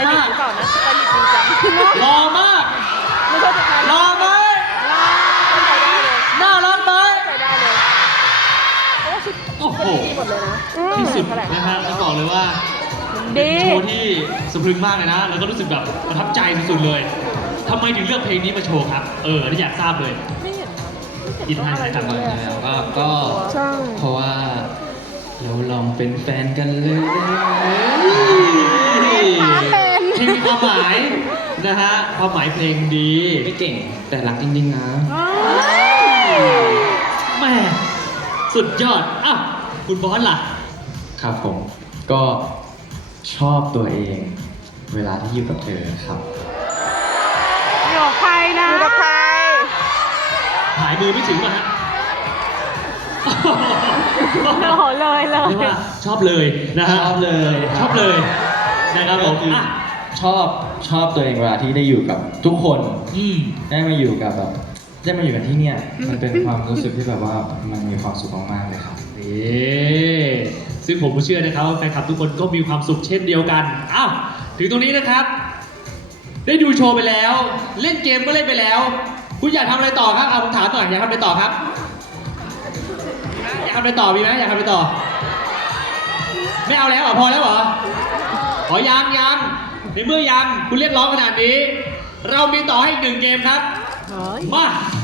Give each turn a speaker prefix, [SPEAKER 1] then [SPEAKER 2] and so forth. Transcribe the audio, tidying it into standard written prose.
[SPEAKER 1] มาก
[SPEAKER 2] หรือเปล่านะสไตลิสต์จริงจัง
[SPEAKER 1] หล่อมาก
[SPEAKER 2] ไม่ใช่จะใคร
[SPEAKER 1] หล่อไหม
[SPEAKER 2] เข้าใจได้เลย
[SPEAKER 1] น่ารักไหม
[SPEAKER 2] เข้าใจได้เลยเพราะว่าชุด
[SPEAKER 1] โอ้โห
[SPEAKER 2] ดีหมดเลยนะ
[SPEAKER 1] ที่สุด
[SPEAKER 2] แถลง
[SPEAKER 1] นะฮะแล้วบอกเลยว่า
[SPEAKER 2] ดี
[SPEAKER 1] โชว์ที่สะพรึงมากเลยนะ แล้วก็รู้สึกแบบประทับใจสุดๆเลยทำไมถึงเลือกเพลงนี้มาโชว์ครับที่อยากทราบเลย
[SPEAKER 2] ไม่เห็น
[SPEAKER 1] อินให้ไหนทำ
[SPEAKER 2] เล
[SPEAKER 1] เลย ย
[SPEAKER 3] แล้วก็
[SPEAKER 2] ใช่
[SPEAKER 3] เพราะว่าเราลองเป็นแฟนกันเลย
[SPEAKER 1] ที่มีความหมายนะฮะความหมายเพลงดี
[SPEAKER 3] ไม่เก่งแต่รักจริงๆนะ
[SPEAKER 1] แม่สุดยอดอ้าวคุณบอสล่ะ
[SPEAKER 3] ครับผมก็ชอบตัวเองเวลาที่อยู่กับเธอครับ
[SPEAKER 2] อยู่กับใครนะอยู่กับใคร
[SPEAKER 1] หายมือไม่ถึงป่ะฮะ
[SPEAKER 2] โอ้โหเลยเลย
[SPEAKER 1] เรียกว่าชอบเลยนะฮะ
[SPEAKER 3] ชอบเลย
[SPEAKER 1] ชอบเลยนะครับผม
[SPEAKER 3] คือ
[SPEAKER 1] อ่ะ
[SPEAKER 3] ชอบตัวเองเวลาที่ได้อยู่กับทุกคน
[SPEAKER 1] อืม
[SPEAKER 3] ได้มาอยู่กับแบบได้มาอยู่กันที่เนี่ยมันเป็นความรู้สึกที่แบบว่ามันมีความสุขมากๆเลยครับ
[SPEAKER 1] นี่ซึ่งผมก็เชื่อนะครับว่าแฟนคลับทุกคนก็มีความสุขเช่นเดียวกันอ้าวถึงตรงนี้นะครับ ได้ดูโชว์ไปแล้ว เล่นเกมก็เล่นไปแล้ว คุณอยากทำอะไรต่อครับเอาผมถามหน่อยอยากทำอะไรต่อครับอยากทำอะไรต่อมีไหมอยากทำอะไรต่อ ไม่เอาแล้วเหรอพอแล้วเหรออ๋อยังในเมื่อยังคุณเรียกร้องขนาดนี้ เรามีต่อให้อีกหนึ่งเกมครับ
[SPEAKER 2] เฮ้ย
[SPEAKER 1] มา